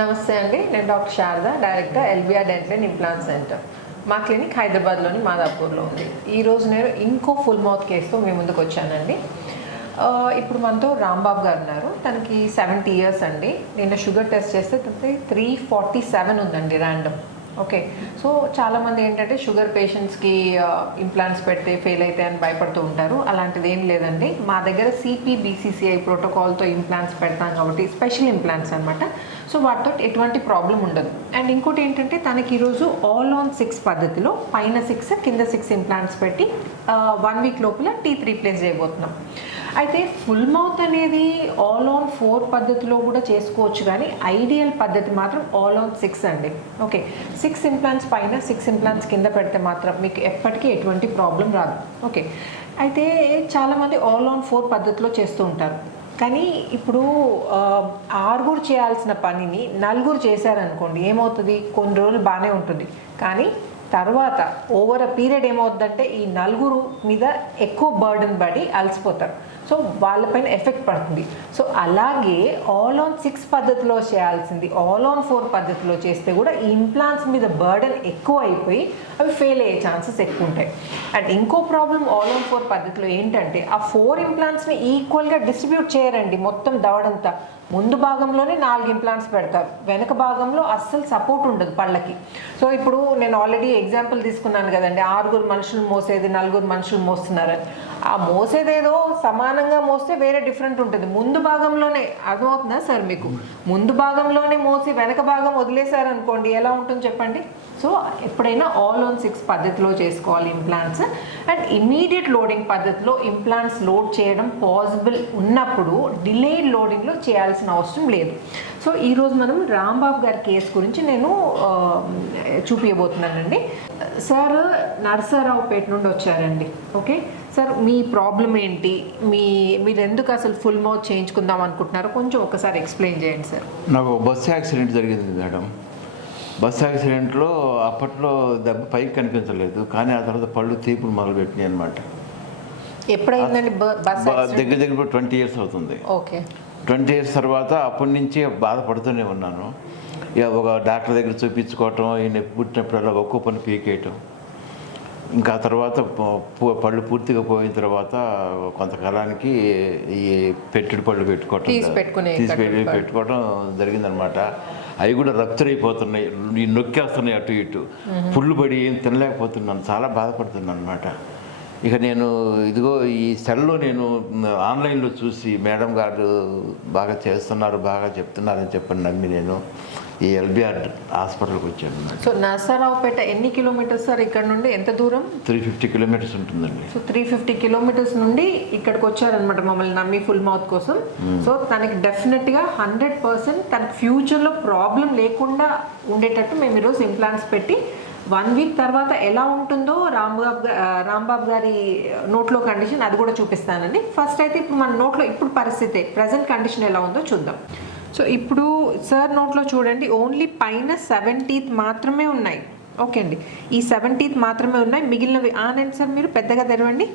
నమస్తే అండి నేను doctor Sharada director LBR dental implant centre. మా క్లినిక్ హైదరాబాద్లోని మాదాపూర్లో ఉంది. ఈరోజు నేను ఇంకో ఫుల్ మౌత్ కేసుతో మీ ముందుకు వచ్చానండి. ఇప్పుడు మనతో రాంబాబు గారు ఉన్నారు. తనకి సెవెంటీ ఇయర్స్ అండి. నిన్న షుగర్ టెస్ట్ చేస్తే తనకి త్రీ ఫార్టీ సెవెన్ ఉందండి ర్యాండమ్. ఓకే. సో చాలామంది ఏంటంటే షుగర్ పేషెంట్స్కి ఇంప్లాంట్స్ పెడితే ఫెయిల్ అయితే అని భయపడుతూ ఉంటారు. అలాంటిది ఏం లేదండి. మా దగ్గర సిపి బీసీసీఐ ప్రోటోకాల్తో ఇంప్లాంట్స్ పెడతాం కాబట్టి స్పెషల్ ఇంప్లాంట్స్ అనమాట సో వాటితో ఎటువంటి ప్రాబ్లం ఉండదు. అండ్ ఇంకోటి ఏంటంటే తనకి ఈరోజు ఆల్ ఆన్ సిక్స్ పద్ధతిలో పైన సిక్స్ కింద సిక్స్ ఇంప్లాంట్స్ పెట్టి వన్ వీక్ లోపల టీత్ రీప్లేస్ చేయబోతున్నాం. అయితే ఫుల్ మౌత్ అనేది ఆల్ ఆన్ ఫోర్ పద్ధతిలో కూడా చేసుకోవచ్చు కానీ ఐడియల్ పద్ధతి మాత్రం ఆల్ ఆన్ సిక్స్ అండి. ఓకే సిక్స్ ఇంప్లాంట్స్ పైన సిక్స్ ఇంప్లాంట్స్ కింద పెడితే మాత్రం మీకు ఎప్పటికీ ఎటువంటి ప్రాబ్లం రాదు. ఓకే అయితే చాలామంది ఆల్ ఆన్ ఫోర్ పద్ధతిలో చేస్తూ ఉంటారు. కానీ ఇప్పుడు ఆరుగురు చేయాల్సిన పనిని నలుగురు చేశారనుకోండి ఏమవుతుంది? కొన్ని రోజులు బాగానే ఉంటుంది. కానీ తర్వాత ఓవర్ అ పీరియడ్ ఏమవుతుందంటే ఈ నలుగురు మీద ఎక్కువ బర్డన్ పడి అలసిపోతారు. సో వాళ్ళపైన ఎఫెక్ట్ పడుతుంది. సో అలాగే ఆల్ ఆన్ సిక్స్ పద్ధతిలో చేయాల్సింది ఆల్ ఆన్ ఫోర్ పద్ధతిలో చేస్తే కూడా ఈ ఇంప్లాంట్స్ మీద బర్డన్ ఎక్కువ అయిపోయి అవి ఫెయిల్ అయ్యే ఛాన్సెస్ ఎక్కువ ఉంటాయి అండ్ ఇంకో ప్రాబ్లం ఆల్ ఆన్ ఫోర్ పద్ధతిలో ఏంటంటే ఆ ఫోర్ ఇంప్లాంట్స్ని ఈక్వల్గా డిస్ట్రిబ్యూట్ చేయరండి మొత్తం దవడంతా. ముందు భాగంలోనే నాలుగు ఇంప్లాంట్స్ పెడతారు. వెనక భాగంలో అస్సలు సపోర్ట్ ఉండదు పళ్ళకి. సో ఇప్పుడు నేను ఆల్రెడీ ఎగ్జాంపుల్ తీసుకున్నాను కదండి. ఆరుగురు మనుషులు మోసేది నలుగురు మనుషులు మోస్తున్నారని. ఆ మోసేదేదో సమానంగా మోస్తే వేరే డిఫరెంట్ ఉంటుంది. ముందు భాగంలోనే అర్థమవుతుందా సార్ మీకు? ముందు భాగంలోనే మోసి వెనక భాగం వదిలేశారనుకోండి ఎలా ఉంటుంది చెప్పండి? సో ఎప్పుడైనా ఆల్ ఓన్ సిక్స్ పద్ధతిలో చేసుకోవాలి ఇంప్లాంట్స్ అండ్ ఇమీడియట్ లోడింగ్ పద్ధతిలో ఇంప్లాంట్స్ లోడ్ చేయడం పాసిబుల్ ఉన్నప్పుడు డిలేడ్ లోడింగ్లో చేయాల్సి చేయాల్సిన అవసరం లేదు. సో ఈరోజు మనం రాంబాబు గారి కేసు గురించి నేను చూపించబోతున్నానండి సార్ నరసరావుపేట నుండి వచ్చారండి. ఓకే? సార్ మీ ప్రాబ్లం ఏంటి? మీ మీరు ఎందుకు అసలు ఫుల్ మౌత్ చేయించుకుందాం అనుకుంటున్నారో కొంచెం ఒకసారి ఎక్స్ప్లెయిన్ చేయండి సార్. నాకు బస్సు యాక్సిడెంట్ జరిగింది మేడం. బస్సు యాక్సిడెంట్లో అప్పట్లో దెబ్బ పైకి కనిపించలేదు. కానీ ఆ తర్వాత పళ్ళు తీపులు మొదలుపెట్టినాయి అనమాట ఎప్పుడైందండి బస్? దగ్గర దగ్గర ట్వంటీ ఇయర్స్ అవుతుంది. ఓకే. ట్వంటీ ఇయర్స్ తర్వాత అప్పటి నుంచి బాధపడుతూనే ఉన్నాను. ఇక ఒక డాక్టర్ దగ్గర చూపించుకోవటం ఈ నొప్పి పుట్టినప్పుడల్లా ఒక్కో పని పీకేయటం. ఇంకా తర్వాత పళ్ళు పూర్తిగా పోయిన తర్వాత కొంతకాలానికి ఈ పెట్టుడు పళ్ళు పెట్టుకోవటం తీసి పెట్టి పళ్ళు. పెట్టుకోవడం జరిగిందనమాట. అవి కూడా రప్చర్ అయిపోతున్నాయి నొక్కేస్తున్నాయి అటు ఇటు. పుళ్ళు పడి ఏం తినలేకపోతున్నాను చాలా బాధపడుతున్నాను అనమాట. ఇక నేను ఇదిగో ఈ సెల్లో నేను ఆన్లైన్లో చూసి మేడం గారు బాగా చేస్తున్నారు బాగా చెప్తున్నారని చెప్పని నమ్మి నేను ఈ ఎల్బిఆర్ హాస్పిటల్కి వచ్చాను. సో నరసరావుపేట ఎన్ని కిలోమీటర్స్ సార్ ఇక్కడ నుండి? ఎంత దూరం? త్రీ ఫిఫ్టీ కిలోమీటర్స్ ఉంటుందండి. సో త్రీ ఫిఫ్టీ కిలోమీటర్స్ నుండి ఇక్కడికి వచ్చారనమాట మమ్మల్ని నమ్మి ఫుల్ మౌత్ కోసం. సో తనకి డెఫినెట్గా హండ్రెడ్ పర్సెంట్ తనకి ఫ్యూచర్లో ప్రాబ్లం లేకుండా ఉండేటట్టు మేము ఈరోజు ఇంప్లాంట్స్ పెట్టి వన్ వీక్ తర్వాత ఎలా ఉంటుందో రాంబాబు రాంబాబు గారి నోట్లో కండిషన్ అది కూడా చూపిస్తానండి. ఫస్ట్ అయితే ఇప్పుడు మన నోట్లో ఇప్పుడు పరిస్థితి ప్రజెంట్ కండిషన్ ఎలా ఉందో చూద్దాం. సో ఇప్పుడు సార్ నోట్లో చూడండి ఓన్లీ పైన సెవెంటీత్ మాత్రమే ఉన్నాయి. ఓకే అండి. ఈ సెవెంటీత్ మాత్రమే ఉన్నాయి. మిగిలినవి ఆనండి సార్ మీరు పెద్దగా తెరవండి.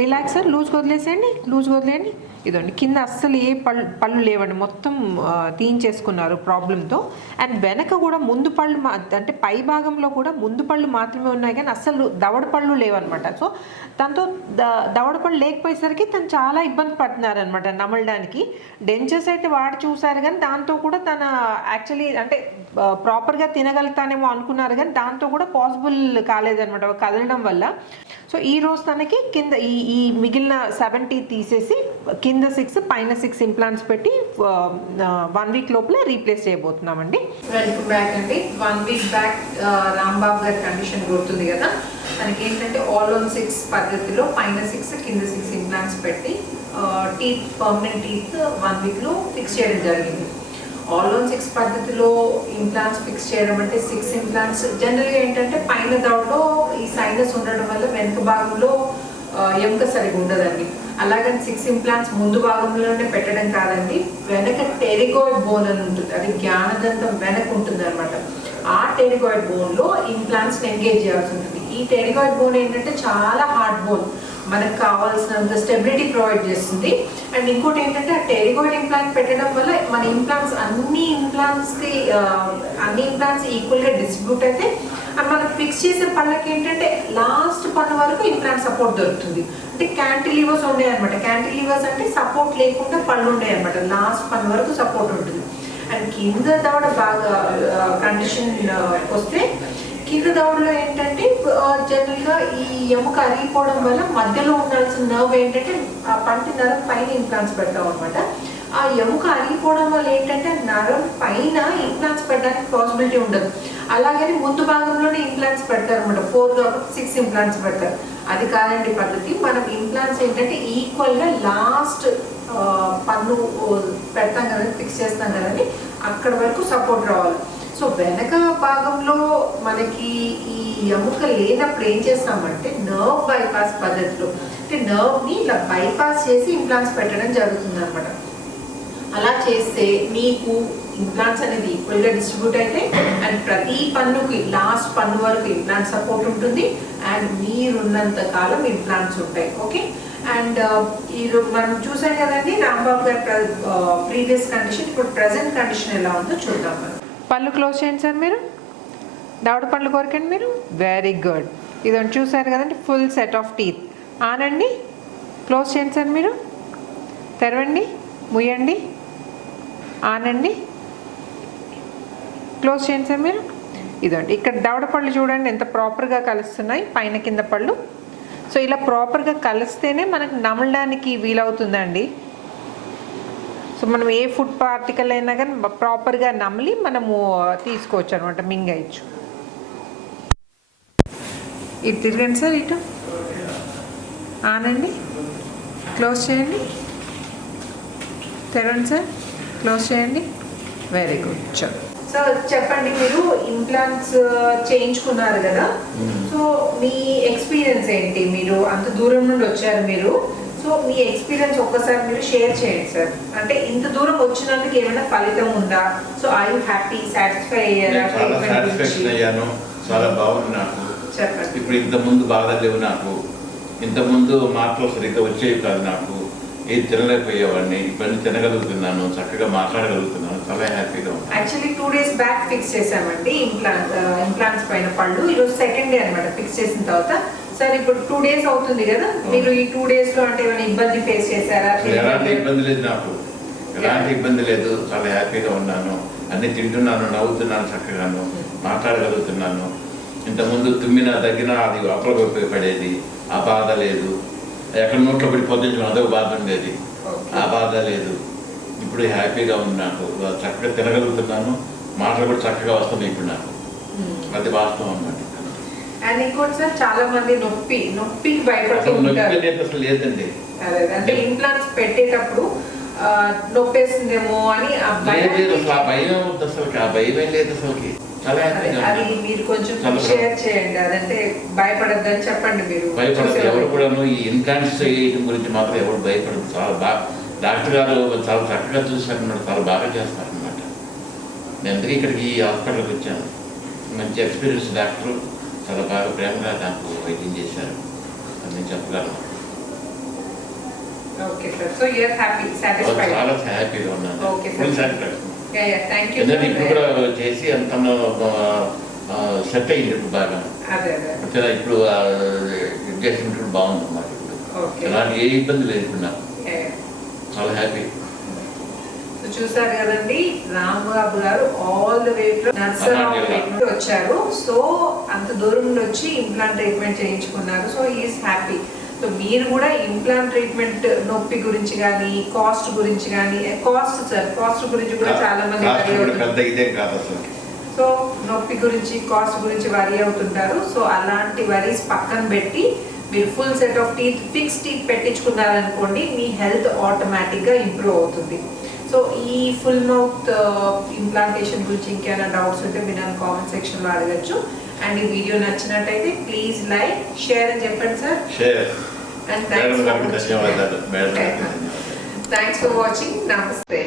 రిలాక్స్ సార్ లూజ్ వదిలేసేయండి లూజ్ వదిలేయండి. ఇదండి. కింద అస్సలు ఏ పళ్ళు పళ్ళు లేవండి. మొత్తం తీయించేసుకున్నారు ప్రాబ్లంతో. అండ్ వెనక కూడా ముందు పళ్ళు మా అంటే పై భాగంలో కూడా ముందు పళ్ళు మాత్రమే ఉన్నాయి కానీ అస్సలు దవడ పళ్ళు లేవన్నమాట. సో దాంతో ద దవడ పళ్ళు లేకపోయేసరికి తను చాలా ఇబ్బంది పడుతున్నారనమాట నమలడానికి. డెంచర్స్ అయితే వాడు చూశారు కానీ దాంతో కూడా తన యాక్చువల్లీ అంటే ప్రాపర్గా తినగలుగుతానేమో అనుకున్నారు కానీ దాంతో కూడా పాసిబుల్ కాలేదనమాట కదలడం వల్ల. సో ఈ రోజు తనకి కింద ఈ ఈ మిగిలిన సెవెంటీ తీసేసి కింద సిక్స్ పైన సిక్స్ ఇంప్లాంట్స్ పెట్టి వన్ వీక్ లోపల రీప్లేస్ చేయబోతున్నామండి. వెల్కమ్ బ్యాక్ అండి. వన్ వీక్ బ్యాక్ రాంబాబు గారి కండిషన్ గుర్తుంది కదా. తనకి ఏంటంటే ఆల్ ఆన్ సిక్స్ పద్ధతిలో పైన సిక్స్ కింద సిక్స్ ఇంప్లాంట్స్ పెట్టి టీత్ పర్మనెంట్ టీత్ వన్ వీక్లో ఫిక్స్ చేయడం జరిగింది. ఆల్ సిక్స్ పద్ధతిలో ఇంప్లాంట్స్ ఫిక్స్ చేయడం అంటే సిక్స్ ఇంప్లాంట్స్ జనరల్గా ఏంటంటే పైన దవడలో ఈ సైనస్ ఉండడం వల్ల వెనుక భాగంలో ఎముక సరిగా ఉండదండి. అలాగని సిక్స్ ఇంప్లాంట్స్ ముందు భాగంలోనే పెట్టడం కాదండి. వెనక టెరిగోయిడ్ బోన్ అని ఉంటుంది. అది జ్ఞానదంతం వెనక ఉంటుంది అనమాట ఆ టెరిగోయిడ్ బోన్లో ఇంప్లాంట్స్ని ఎంగేజ్ చేయాల్సి ఉంటుంది. ఈ టెరిగోయిడ్ బోన్ ఏంటంటే చాలా హార్డ్ బోన్ మనకు కావాల్సినంత స్టెబిలిటీ ప్రొవైడ్ చేస్తుంది. అండ్ ఇంకోటి ఏంటంటే ఆ టెరిగోయిడ్ ఇంప్లాంట్ పెట్టడం వల్ల మన ఇంప్లాంట్స్ అన్ని ఇంప్లాంట్స్కి అన్ని ఇంప్లాంట్స్ ఈక్వల్గా డిస్ట్రిబ్యూట్ అయితే అండ్ మనం ఫిక్స్ చేసే పళ్ళకి ఏంటంటే లాస్ట్ పన్ను వరకు ఇంప్లాంట్ సపోర్ట్ దొరుకుతుంది. అంటే క్యాంటిలివర్స్ ఉన్నాయన్నమాట. క్యాంటిలివర్స్ అంటే సపోర్ట్ లేకుండా పళ్ళు ఉన్నాయన్నమాట. లాస్ట్ పన్ను వరకు సపోర్ట్ ఉంటుంది. అండ్ కింద దవడ బాగా కండిషన్ వస్తే కింద దవడలో ఏంటంటే జనరల్గా ఈ ఎముక అరిగిపోవడం వల్ల మధ్యలో ఉండాల్సిన నర్వ్ ఏంటంటే ఆ పంటి నరం పైన ఇంప్లాంట్స్ పెడతాం అనమాట ఆ ఎముక అరిగిపోవడం వల్ల ఏంటంటే నరం పైన ఇంప్లాంట్స్ పెట్టడానికి పాసిబిలిటీ ఉండదు. అలాగని ముందు భాగంలోనే ఇంప్లాంట్స్ పెడతారు అనమాట ఫోర్ కాబట్టి సిక్స్ ఇంప్లాంట్స్ పెడతారు. అది కాదండి పద్ధతి. మనం ఇంప్లాంట్స్ ఏంటంటే ఈక్వల్గా లాస్ట్ పన్ను పెడతాం కదండి ఫిక్స్ చేస్తాం కదండి అక్కడ వరకు సపోర్ట్ రావాలి. సో వెనక భాగంలో మనకి ఈ ఎముక లేనప్పుడు ఏం చేస్తామంటే నర్వ్ బైపాస్ పద్ధతిలో అంటే నర్వ్ని ఇలా బైపాస్ చేసి ఇంప్లాంట్స్ పెట్టడం జరుగుతుంది అనమాట అలా చేస్తే మీకు ఇంప్లాంట్స్ అనేది ఈక్వల్గా డిస్ట్రిబ్యూట్ అయితే అండ్ ప్రతి పన్నుకి లాస్ట్ పన్ను వరకు ఇంప్లాంట్ సపోర్ట్ ఉంటుంది అండ్ మీరున్నంత కాలం ఇంప్లాంట్స్ ఉంటాయి ఓకే అండ్ ఈ మనం చూసాం కదండి రాంబాబు గారి ప్రీవియస్ కండిషన్ uh, ఇప్పుడు ప్రజెంట్ కండిషన్ ఎలా ఉందో చూద్దాం మనం. పళ్ళు క్లోజ్ చేయండి సార్ మీరు. దవడ పళ్ళు కోరకండి మీరు. వెరీ గుడ్ ఇదంతా చూసారు కదండి ఫుల్ సెట్ ఆఫ్ టీత్ ఆనండి క్లోజ్ చేయండి సార్ మీరు. తెరవండి ముయ్యండి. ఆనండి క్లోజ్ చేయండి సార్ మీరు. ఇదండి ఇక్కడ దవడ పళ్ళు చూడండి ఎంత ప్రాపర్గా కలుస్తున్నాయి పైన కింద పళ్ళు. సో ఇలా ప్రాపర్గా కలిస్తేనే మనకు నమలడానికి వీలవుతుందండి. సో మనం ఏ ఫుడ్ పార్టికల్ అయినా కానీ ప్రాపర్గా నమిలి మనము తీసుకోవచ్చు అనమాట మింగేయచ్చు. ఇటు తిరగండి సార్ ఇటు. ఆనండి. క్లోజ్ చేయండి. తెరండి సార్. క్లోజ్ చేయండి. వెరీ గుడ్ చలో సో చెప్పండి మీరు ఇంప్లాంట్స్ చేయించుకున్నారు కదా. సో మీ ఎక్స్పీరియన్స్ ఏంటి? మీరు అంత దూరం నుండి వచ్చారు మీరు. సో మీ ఎక్స్పీరియన్స్ ఒక్కసారి మీరు షేర్ చేయండి సార్ అంటే ఇంత దూరం వచ్చినందుకు ఏమైనా ఫలితం ఉందా? So I you happy satisfy అయ్యారా? చాలా సాటిస్ఫాక్షన్? అయ్యాను. చాలా బాగుంది నాకు. చెప్పండి. ఇప్పుడు ఇంత ముందు బాధ లేవు నాకు. ఇంత ముందు మాటలు సరిగ్గా వచ్చేవి కాదు నాకు. ఏది తినలేకపోయేవాడిని. ఇవన్నీ తినగలుగుతున్నాను. చక్కగా మాట్లాడగలుగుతున్నాను. చాలా హ్యాపీగా ఉంది actually two days back fix చేసామండి ఇంప్లాంట్ ఇంప్లాంట్స్ పైన పళ్ళు. ఈరోజు సెకండ్ డే అనమాట ఫిక్స్ చేసిన తర్వాత సార్ ఇప్పుడు టూ డేస్ అవుతుంది కదా. మీరు ఈ టూ డేస్లో అంటే ఏమైనా ఇబ్బంది ఫేస్ చేశారా? ఎలాంటి ఇబ్బంది లేదు నాకు. ఎలాంటి ఇబ్బంది లేదు. చాలా హ్యాపీగా ఉన్నాను. అన్ని తింటున్నాను నవ్వుతున్నాను చక్కగాను. మాట్లాడగలుగుతున్నాను. ఇంతకుముందు తుమ్మిన తగ్గిన అది ఉపయోగపడేది. ఆ బాధ లేదు. ఎక్కడ నోట్లో పడి పొద్దుంచుకుని అదొక బాధ ఉండేది. ఆ బాధ లేదు. ఇప్పుడు హ్యాపీగా ఉంది నాకు. చక్కగా తినగలుగుతున్నాను. మాటలు కూడా చక్కగా వస్తుంది ఇప్పుడు నాకు. అది వాస్తవం అన్నమాట. అండ్ ఇంకోటి సార్ చాలా మంది నొప్పి నొప్పికి భయపడుతూ అసలు నొప్పి ఉంటారు. అంటే ఇంప్లాంట్స్ పెట్టేటప్పుడు నొప్పేస్తుందేమో అని అదే. మీరు కొంచెం షేర్ చేయండి. అదంటే భయపడద్దని చెప్పండి మీరు. ఎవరు. కూడాను ఈ చేయడం గురించి మాత్రం ఎవరు భయపడదు చాలా బాగా డాక్టర్ గారు చాలా చక్కగా చూసారన్నమాట చాలా బాగా చేస్తారనమాట నేను అందుకే ఇక్కడికి ఈ హాస్పిటల్కి వచ్చాను. మంచి ఎక్స్పీరియన్స్ డాక్టర్. చాలా బాగా ప్రేమగా నాకు వైద్యం చేశారు. అని నేను చెప్పగలను. Okay sir so you're happy satisfied చాలా హ్యాపీగా ఉన్నాను. ఎందుకంటే ఇప్పుడు కూడా చేసి అంత సెట్ అయింది ఇప్పుడు బాగా. అదే అదే. అంటే ఇప్పుడు చేసినప్పుడు బాగుంది అన్నమాట ఇప్పుడు. ఎలాంటి ఏ ఇబ్బంది లేదు నాకు. చాలా హ్యాపీ. చూసారు కదండి రాంబాబు గారు ఆల్ ద వే నుండి వచ్చారు. సో అంత దూరం నుండి వచ్చి ఇంప్లాంట్ ట్రీట్మెంట్ చేయించుకున్నారు. సో ఈస్ హ్యాపీ సో మీరు కూడా ఇంప్లాంట్ ట్రీట్మెంట్ నొప్పి గురించి కానీ కాస్ట్ గురించి కానీ కాస్ట్ సార్ కాస్ట్ గురించి కూడా చాలా మంది సో నొప్పి గురించి కాస్ట్ గురించి వరీ అవుతుంటారు. సో అలాంటి వరీస్ పక్కన పెట్టి మీరు full set of teeth fix teeth పెట్టించుకున్నారనుకోండి మీ హెల్త్ ఆటోమేటిక్గా ఇంప్రూవ్ అవుతుంది. సో ఈ ఫుల్ మౌత్ ఇంప్లాంటేషన్ గురించి ఇంకేమైనా డౌట్స్ ఉంటే మీరు నన్ను కామెంట్ సెక్షన్లో అడగచ్చు. అండ్ ఈ వీడియో నచ్చినట్టయితే ప్లీజ్ లైక్ షేర్ అని చెప్పండి sir and thanks thanks for watching నమస్తే